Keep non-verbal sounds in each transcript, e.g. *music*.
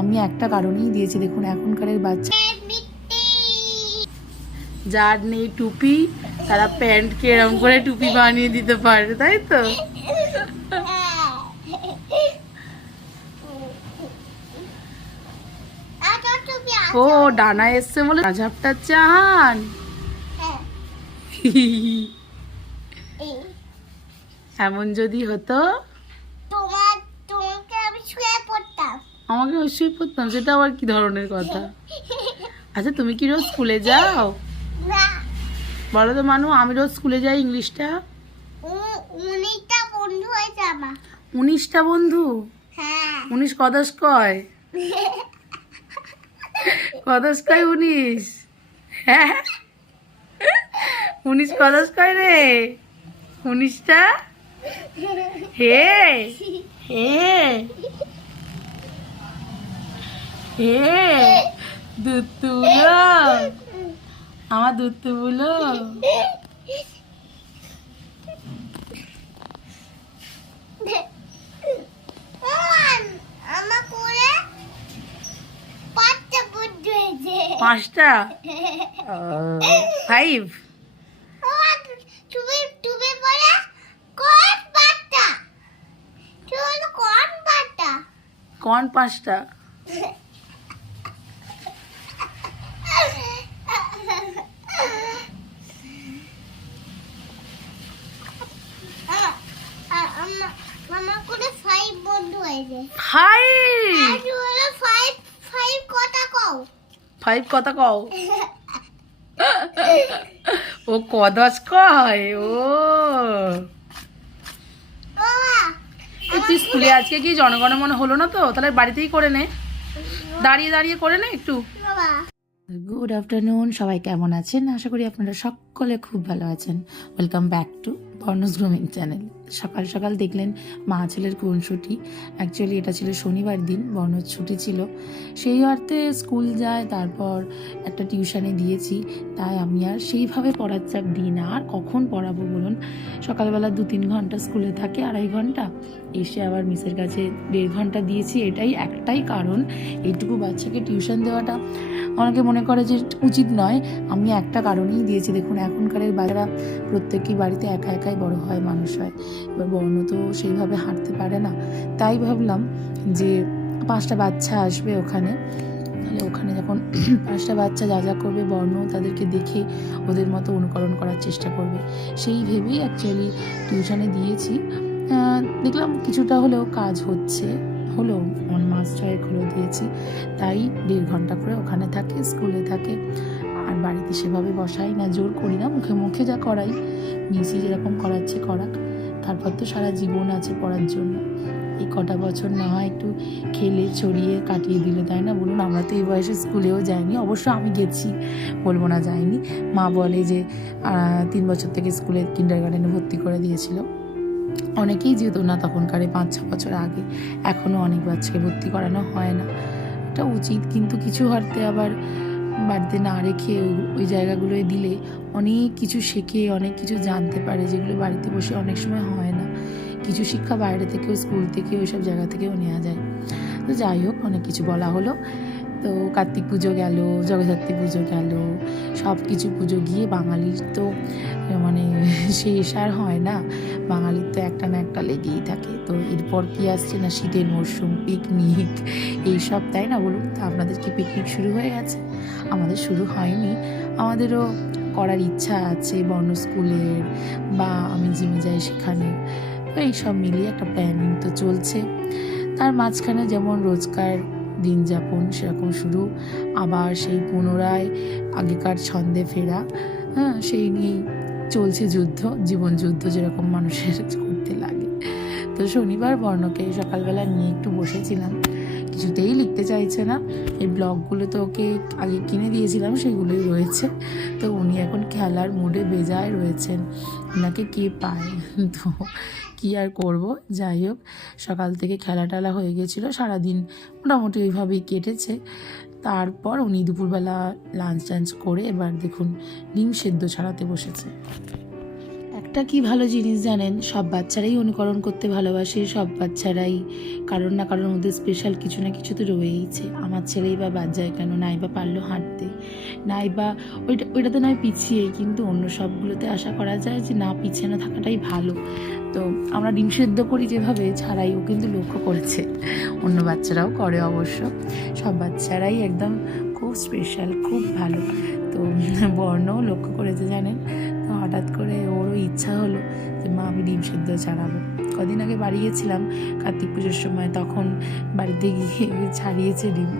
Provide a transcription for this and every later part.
আমি একটা কারণেই দিয়েছি দেখুন এখনকারের বাচ্চা যার নেই টুপি তারা প্যান্টকে এরম করে টুপি বানিয়ে দিতে পারে তাই তো? ও ডানা এসছে বলে ঝাপটা চান *laughs* এমন যদি হতো? তোমার তোমাকে আমি শুয়ে পড়তাম। আমাকে অবশ্যই পড়তাম সেটা আবার কি ধরনের কথা? আচ্ছা তুমি কি রোজ স্কুলে যাও? না। বলো তো মানু আমি রোজ স্কুলে যাই ইংলিশটা? উনিশটা বন্ধু হয়েছে আমার উনিশটা বন্ধু? হ্যাঁ। উনিশ কদস কয়? কদস কয় উনিশ? হ্যাঁ। উনিশ কদস কয় রে? উনিশটা? হে হে হে দুত্তুলো আমার করে পাঁচটা ফাইভ আমার তুমি তুমি বলে কোন পাঁচটা। কোন পাঁচটা কোন আমার করে ফাইভ কথা কও। *laughs* ও কদস কয় ও। তুই স্কুলে আজকে কি জনগণ মনে হলো না তো? তাহলে বাড়িতেই করে নে। দাঁড়িয়ে দাঁড়িয়ে করে নে একটু। গুড আফটারনুন সবাই কেমন আছেন? আশা করি আপনারা সকলে খুব ভালো আছেন। ওয়েলকাম ব্যাক টু বর্ণস গ্রুমিং চ্যানেল। সকাল সকাল দেখলেন মা ছেলের কোন ছুটি। অ্যাকচুয়ালি এটা ছিল শনিবার দিন, বর্ণজ ছুটি ছিল। সেই অর্থে স্কুল যায়, তারপর একটা টিউশনে দিয়েছি। তাই আমি আর সেইভাবে পড়ার চাপ দিই না। আর কখন পড়াবো বলুন? সকালবেলা দু তিন ঘণ্টা স্কুলে থাকে, আড়াই ঘণ্টা। এসে আবার মিসের কাছে দেড় ঘণ্টা দিয়েছি। এটাই একটাই কারণ। এইটুকু বাচ্চাকে টিউশন দেওয়াটা অনেকে মনে করে যে উচিত নয়। আমি একটা কারণেই দিয়েছি। দেখুন এখনকারের বাচ্চারা প্রত্যেকেই বাড়িতে একা একা একাই বড় হয়, মানুষ হয়। এবার বর্ণ তো সেইভাবে হাঁটতে পারে না। তাই ভাবলাম যে পাঁচটা বাচ্চা আসবে ওখানে। তাহলে ওখানে যখন *clears throat* পাঁচটা বাচ্চা যা যা করবে, বর্ণ তাদেরকে দেখে ওদের মতো অনুকরণ করার চেষ্টা করবে। সেই ভেবেই অ্যাকচুয়ালি টিউশনে দিয়েছি। দেখলাম কিছুটা হলেও কাজ হচ্ছে। হলো অন মাস ছয়েক হলো দিয়েছি। তাই দেড় ঘণ্টা করে ওখানে থাকে স্কুলে থাকে। আর বাড়িতে সেভাবে বসাই না, জোর করি না, মুখে মুখে যা করাই। মিসি যেরকম করাচ্ছে, করাক। তারপর তো সারা জীবন আছে পড়ার জন্য। এই কটা বছর না হয় একটু খেলে ছড়িয়ে কাটিয়ে দিলে, তাই না? বলুন, আমরা তো এই বয়সে স্কুলেও যাইনি, অবশ্য আমি গেছি। বলব না যাইনি। মা বলে যে তিন বছর থেকে স্কুলে কিন্ডার গার্ডেনে ভর্তি করে দিয়েছিল। অনেকেই যেত না তখনকারে পাঁচ ছ বছর আগে। এখনও অনেক বাচ্চাকে ভর্তি করানো হয় না। এটা উচিত কিন্তু কিছু হারতে আবার বাড়িতে না রেখে ওই জায়গাগুলোয় দিলে অনেক কিছু শেখে, অনেক কিছু জানতে পারে যেগুলো বাড়িতে বসে অনেক সময় হয় না। কিছু শিক্ষা বাইরে থেকেও, স্কুল থেকে ওই সব জায়গা থেকেও নেওয়া যায়। তো যাই হোক, অনেক কিছু বলা হলো। তো কার্তিক পুজো গেল, জগদ্ধাত্রী পুজো গেল সব কিছু পুজো গিয়ে বাঙালির তো মানে শেষ আর হয় না। বাঙালির তো একটা না একটা লেগেই থাকে। তো এরপর কি আসছে না শীতের মরশুম, পিকনিক এইসব তাই না বলুন? তো আপনাদের কি পিকনিক শুরু হয়ে গেছে? আমাদের শুরু হয়নি। আমাদেরও করার ইচ্ছা আছে বর্ণ স্কুলের বা আমি জিমে যাই সেখানে। তো এইসব মিলিয়ে একটা প্ল্যানিং তো চলছে। তার মাঝখানে যেমন রোজকার দিন যাপন সেরকম শুরু। আবার সেই পুনরায় আগেকার ছন্দে ফেরা। হ্যাঁ সেই নিয়েই চলছে যুদ্ধ, জীবন যুদ্ধ যেরকম মানুষের করতে লাগে। তো শনিবার বর্ণকে সকালবেলা নিয়ে একটু বসেছিলাম। কিছুতেই লিখতে চাইছে না। এই ব্লগগুলো তো ওকে আগে কিনে দিয়েছিলাম, সেগুলোই রয়েছে। তো উনি এখন খেলার মুডে বেজায় রয়েছেন। ওনাকে কে পায়? *laughs* তো কী আর করব? যাই হোক, সকাল থেকে খেলা টেলা হয়ে গেছিল। সারাদিন মোটামুটি ওইভাবেই কেটেছে। তারপর উনি দুপুরবেলা লাঞ্চ টাঞ্চ করে এবার দেখুন, ডিম সেদ্ধ ছাড়াতে বসেছে। একটা কি ভালো জিনিস জানেন? সব বাচ্চারাই অনুকরণ করতে ভালোবাসে, সব বাচ্চারাই কারোর না কারোর মধ্যে স্পেশাল কিছু না কিছু তো রয়েইছে। আমার ছেলেই বা বাদ যায় কেন? নাই বা পারল হাঁটতে নাই বা ওইটা ওইটাতে নয় পিছিয়ে, কিন্তু অন্য সবগুলোতে আশা করা যায় যে না পিছিয়ে না থাকাটাই ভালো। তো আমরা ডিম সেদ্ধ করি যেভাবে, ছাড়াই ও কিন্তু লক্ষ্য করেছে। অন্য বাচ্চারাও করে অবশ্য। সব বাচ্চারাই একদম খুব স্পেশাল খুব ভালো। তো বর্ণও লক্ষ্য করেছে জানেন? তো হঠাৎ করে ওরও ইচ্ছা হলো যে, মা, আমি ডিম সেদ্ধ ছাড়াবো। কদিন আগে বাড়ি গেছিলাম কার্তিক পুজোর সময়, তখন বাড়িতে গিয়ে ছাড়িয়েছে ডিম।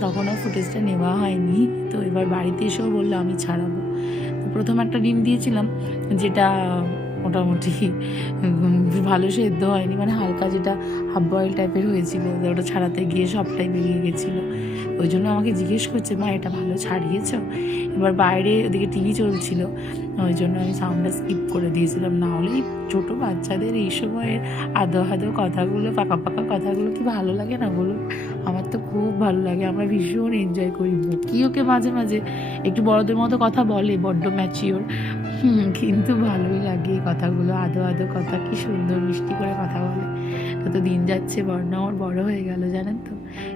তখন আর ফুটেজটা নেওয়া হয়নি। তো এবার বাড়িতে এসেও বলল, আমি ছাড়াবো। প্রথম একটা ডিম দিয়েছিলাম, যেটা মোটামুটি ভালো সেদ্ধ হয়নি। মানে হালকা যেটা হাফ বয়েল টাইপের হয়েছিল ওটা ছাড়াতে গিয়ে সবটাই বেরিয়ে গেছিল। ওই জন্য আমাকে জিজ্ঞেস করছে, মা, এটা ভালো ছাড়িয়েছো? এবার বাইরে ওদিকে টিভি চলছিল, ওই জন্য আমি সাউন্ডটা স্কিপ করে দিয়েছিলাম। না হলে ছোটো বাচ্চাদের এই সময়ের আদো আদো কথাগুলো, পাকা পাকা কথাগুলো কি ভালো লাগে না বলুন? আমার তো খুব ভালো লাগে, আমরা ভীষণ এনজয় করি। বকি ওকে মাঝে মাঝে একটু বড়দের মতো কথা বলে, বড্ড ম্যাচিওর কিন্তু ভালোই লাগে কথাগুলো। আদো আদো কথা, কি সুন্দর মিষ্টি করে কথা বলে। কত দিন যাচ্ছে বর্ণা, আমার বড় হয়ে গেল, জানেন তো?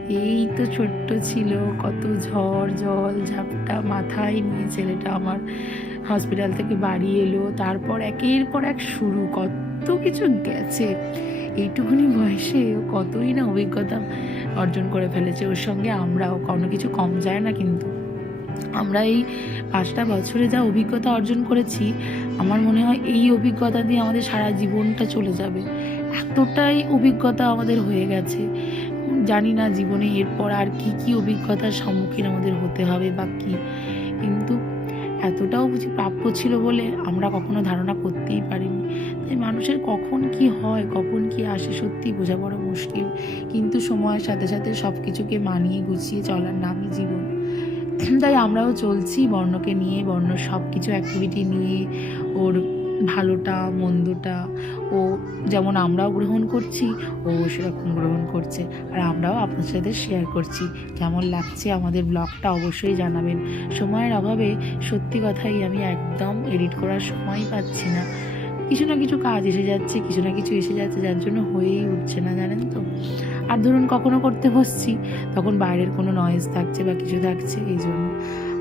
এই তো ছোট্ট ছিল, কত ঝড়, জল, ঝাপটা মাথায় নিয়ে ছেলেটা আমার হসপিটাল থেকে বাড়ি এলো। তারপর একের পর এক শুরু, কত কিছু গেছে। এইটুকুনি বয়সে কতই না অভিজ্ঞতা অর্জন করে ফেলেছে। ওর সঙ্গে আমরাও কোনো কিছু কম যায় না কিন্তু। আমরা এই পাঁচটা বছরে যা অভিজ্ঞতা অর্জন করেছি, আমার মনে হয় এই অভিজ্ঞতা দিয়ে আমাদের সারা জীবনটা চলে যাবে। এতটাই অভিজ্ঞতা আমাদের হয়ে গেছে। জানি না জীবনে এরপর আর কি কি অভিজ্ঞতার সম্মুখীন আমাদের হতে হবে বা কি। কিন্তু এতটাও বুঝি প্রাপ্য ছিল বলে আমরা কখনো ধারণা করতেই পারিনি। তাই মানুষের কখন কি হয়, কখন কি আসে সত্যি বোঝা বড় মুশকিল। কিন্তু সময়ের সাথে সাথে সব কিছুকে মানিয়ে গুছিয়ে চলার নামই জীবন। তাই আমরাও চলছি বর্ণকে নিয়ে। বর্ণ সব কিছু অ্যাক্টিভিটি নিয়ে, ওর ভালোটা, মন্দটা, ও যেমন আমরাও গ্রহণ করছি, ও সেরকম গ্রহণ করছে। আর আমরাও আপনার সাথে শেয়ার করছি। কেমন লাগছে আমাদের ব্লগটা অবশ্যই জানাবেন। সময়ের অভাবে সত্যি কথাই আমি একদম এডিট করার সময় পাচ্ছি না। কিছু না কিছু কাজ এসে যাচ্ছে, কিছু না কিছু এসে যাচ্ছে, যার জন্য হয়েই উঠছে না, জানেন তো? আর ধরুন কখনো করতে বসছি, তখন বাইরের কোনো নয়েজ থাকছে বা কিছু থাকছে, এই জন্য।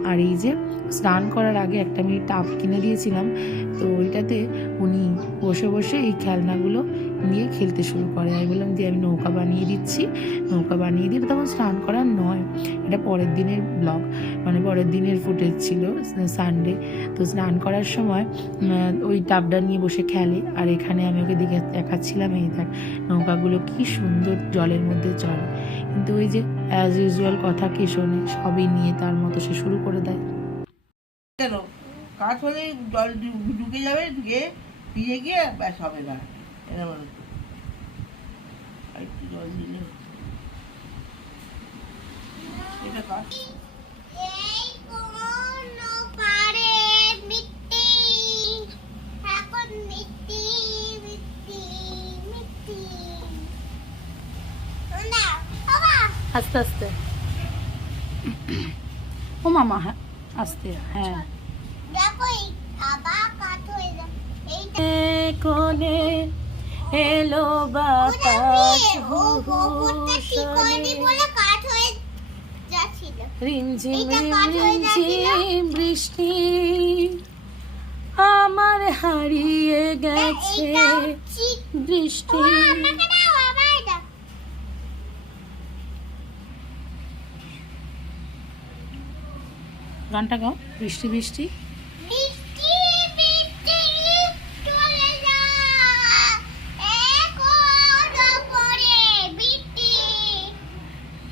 আর এই যে স্নান করার আগে একটা আমি টাপ কিনে দিয়েছিলাম, তো ওইটাতে উনি বসে বসে এই খেলনাগুলো নিয়ে খেলতে শুরু করে। আমি বললাম যে আমি নৌকা বানিয়ে দিচ্ছি। নৌকা বানিয়ে দিয়ে তখন স্নান করার নয়। এটা পরের দিনের ব্লগ। মানে পরের দিনের ফুটেজ ছিল সানডে তো স্নান করার সময় ওই টাবটা নিয়ে বসে খেলে। আর এখানে আমি ওকে দেখে দেখাচ্ছিলাম, এই দেখ, নৌকাগুলো কি সুন্দর জলের মধ্যে চলে। কিন্তু ওই যে অ্যাজ ইউজুয়াল কথা কে শোনে সবই নিয়ে তার মতো সে শুরু করে দেয়। কাজ হলে জল ঢুকে যাবে ঢুকে ভিজে গিয়ে ব্যাস হবে না। একটু জল দিলে এটা বাবা আস্তে আস্তে। ও মামা হ্যাঁ আস্তে হ্যাঁ। কাট কোনে ওটা বাতাস হয়ে যাচ্ছিল? রিমঝিম রিমঝিম বৃষ্টি আমার হারিয়ে গেছে। বৃষ্টি গানটা গাও। বৃষ্টি বৃষ্টি।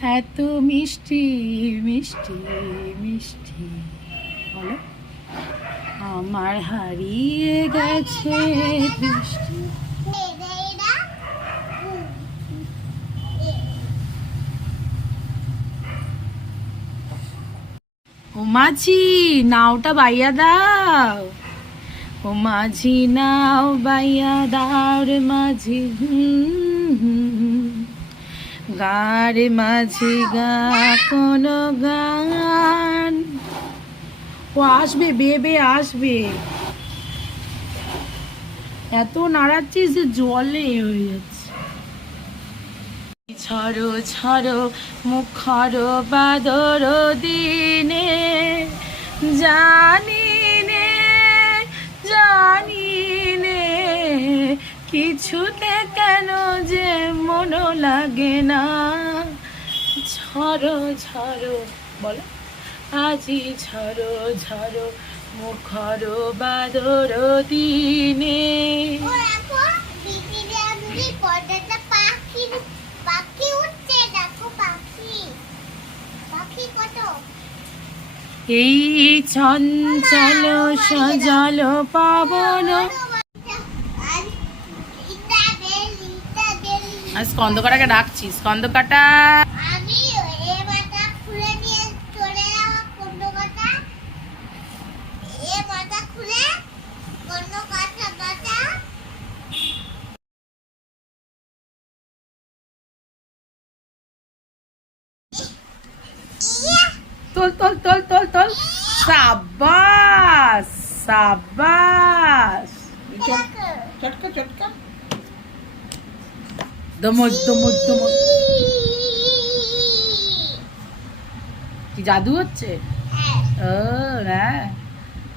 এত মিষ্টি মিষ্টি মিষ্টি। বলো। আমার হারিয়ে গেছে না ও মাঝি নাওটা বাইয়া দাও। ও মাঝি নাও বাইয়া দাও রে মাঝি। হুম, হুম, হুম। গা মাঝি গা, কোন গান ও আসবে, বেবে আসবে এত নাড়াচ্ছিস যে জলে হয়ে যাচ্ছে ছড়ো ছড়ো মুখর বাদর দিনে জানি নে জানি কিছুতে কেন যে মন লাগে না। ঝড়ো ঝড়ো বলো। আজি ঝড়ো ঝড়ো মুখর বাদর দিনে। এই চঞ্চল সজল পাবন আর ইটা বেল ইটা বেল আর স্কন্দকাটাকে ডাকছি স্কন্দকাটা আমি এ মাথা খুলে নিয়ে চলে যাওয়া কোন কথা এ মাথা খুলে কোন কথা কথা ইয়া তোল তোল তোল তোল তোল। সাবাস সাবাস চটকা চটকা। দমজ দমজ দমজ কি জাদু হচ্ছে? ও হ্যাঁ।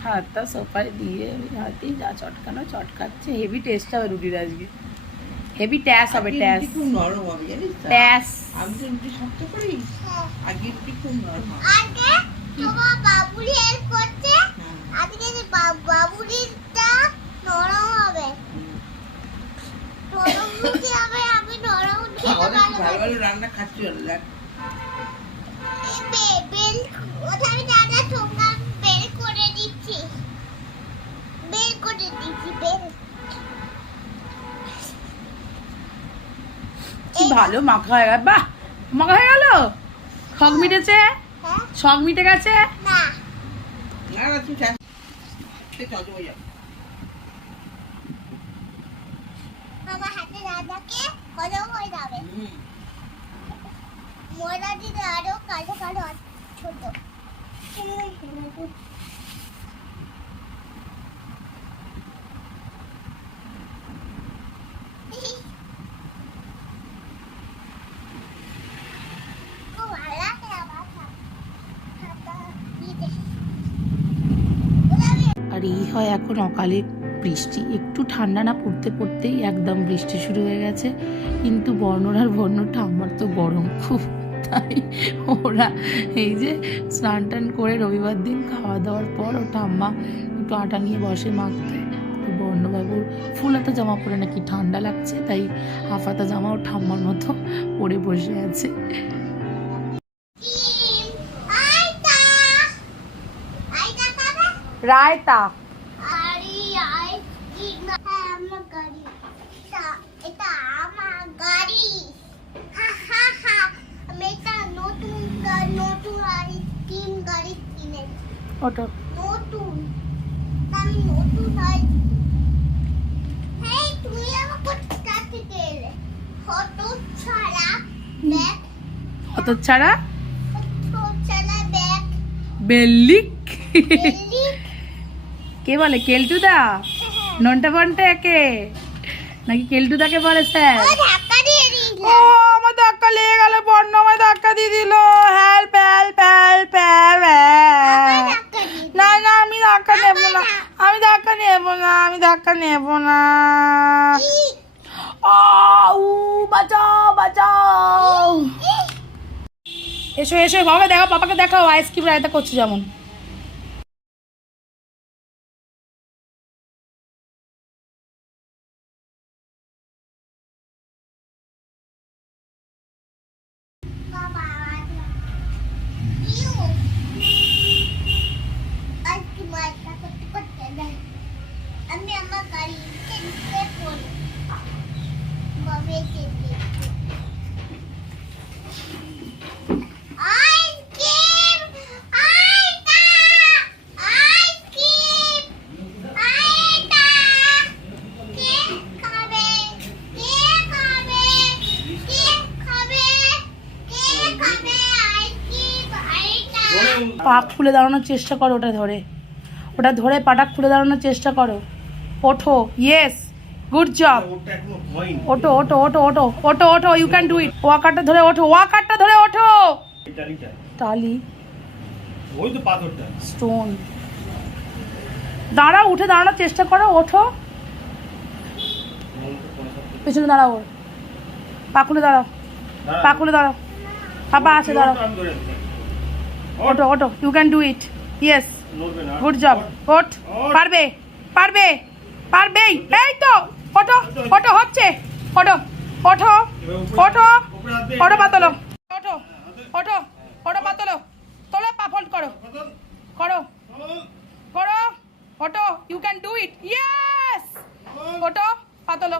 হাতটা সোফায় দিয়ে ওই হাতেই যা চটকানো চটকাচ্ছে। হেভি টেস্ট হবে রুটির আজকে। হেভি ট্যাস হবে ট্যাস খুব নরম হবে জানিস ট্যাস আমি তো রুটি শক্ত করি। হ্যাঁ আগে রুটি খুব নরম আজকে তোমার বাবুরি হেল্প করছে হ্যাঁ। আজকে যে বাবুরিটা নরম হবে। নরম রুটি হবে আমি নরম খেতে আমাদের ভালো ভালো ভালো রান্না খাচ্ছি ভালো লাগ এই বে- বেল ওটা আমি দাদা ঠোঙ্গা বেল করে দিচ্ছি বেল করে দিচ্ছি বেল কি ভালো মাখা হয়ে গেল। বাহ মাখা হয়ে গেল? শখ মিটেছে? হ্যাঁ। শখ মিটে গেছে? না। না না তুই চল হয়ে যাও হাতে দাদাকে হজম হয়ে যাবে। ময়দা দিলে আরও কালো কালো ছোট। আর এই হয় এখন অকালে বৃষ্টি একটু ঠান্ডা না পড়তে পড়তেই একদম বৃষ্টি শুরু হয়ে গেছে। কিন্তু বর্ণরার বর্ণটা আমার তো গরম খুব তাই ওরা এই যে স্নান টান করে রবিবার দিন খাওয়া দাওয়ার পর ও ঠাম্মা একটু আটা নিয়ে বসে মাখতে। তো বর্ণবাবুর ফুল হাতা জামা পরে নাকি ঠান্ডা লাগছে তাই হাফাতা জামা ও ঠাম্মার মতো পরে বসে আছে। আইতা আইতা রায়তা আরে আই কি না আমার গাড়ি এটা এটা আমার গাড়ি হা হা হা আমি নতুন নতুন গাড়ি তিন গাড়ি কিনে ওটা নতুন আমি নতুন গাড়ি হেই তুমি আমার কোথা থেকে এলে ফটো ছাড়া? ব্যাগ ছাড়া ফটো ছাড়া ব্যাগ বেল্লিক। কে বলে? কেলটুদা? নন্টা ফন্টা একে? নাকি কেলটুদাকে বলে স্যার? ও ধাক্কা দিয়ে দিল। ও আমার ধাক্কা লেগে গেল বর্ণ আমায় ধাক্কা দিয়ে দিল। হেল্প হেল্প হেল্প না না আমি ধাক্কা নেব না। আমি ধাক্কা নেব না আমি ধাক্কা নেব না। আউ বাঁচাও বাঁচাও। এসো এসো বাবা দেখো পাপাকে দেখাও আইসক্রিম রায়তা করছে যেমন বাবা ইউ আজকে মাইকা করতে করতে দেয় আমি আমার গাড়ি কিনতে পড়ি বাবে কিনতে আইসক্রিম আইতা আইসক্রিম আইতা কে খাবে কে খাবে কে খাবে কে খাবে আইসক্রিম আইতা পা খুলে দাঁড়ানোর চেষ্টা করো ওটা ধরে। ওটা ধরে পাটা খুলে দাঁড়ানোর চেষ্টা করো। ওঠো ইয়েস গুড জব ওটা এখনও হয়নি ওটো ওটো ওটো ওটো ওটো ওটো ইউ ক্যান ডু ইট ওয়াকারটা ধরে ওঠো ওয়াকারটা ধরে ওঠো টালি ওই তো পাথরটা স্টোন দাঁড়াও উঠে দাঁড়ানোর চেষ্টা করো ওঠো পেছনে দাঁড়াও ওর পাকুলে দাঁড়াও পাকুলে দাঁড়াও পাপা আছে দাঁড়াও। ওটো ওটো you can do it yes good job ওঠ পারবে পারবে পারবেই এই তো ওটো ওটো হচ্ছে। ওঠো ওঠো দিয়ে- ওটো পাতলো ওঠো ওঠো ওটো পাতলো তোলো। পা করো। করো। করো। ওটো you can do it yes ওটো পাতলো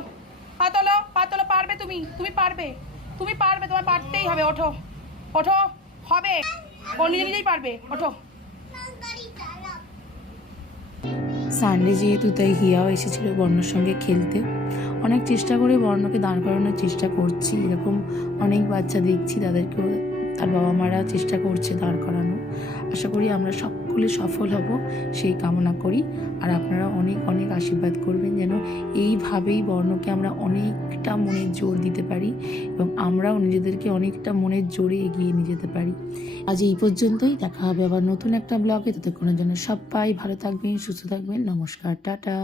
পাতলো পাতলো পারবে তুমি। তুমি পারবে। তুমি পারবে তোমার পারতেই হবে। ওঠো। ওঠো। হবে। ও নিজে নিজেই পারবে। ওঠো। সানডে যেহেতু তাই হিয়াও এসেছিল বর্ণর সঙ্গে খেলতে। অনেক চেষ্টা করে বর্ণকে দাঁড় করানোর চেষ্টা করছি। এরকম অনেক বাচ্চা দেখছি, তাদেরকেও তার বাবা মারা চেষ্টা করছে দাঁড় করানো আশা করি আমরা সকলে সফল হব, সেই কামনা করি। আর আপনারা অনেক অনেক আশীর্বাদ করবেন যেন এইভাবেই বর্ণকে আমরা অনেকটা মনের জোর দিতে পারি এবং আমরাও নিজেদেরকে অনেকটা মনের জোরে এগিয়ে নিয়ে যেতে পারি। আজ এই পর্যন্তই। দেখা হবে আবার নতুন একটা ব্লগে। ততক্ষণের জন্য সব সবাই ভালো থাকবেন, সুস্থ থাকবেন। নমস্কার, টাটা।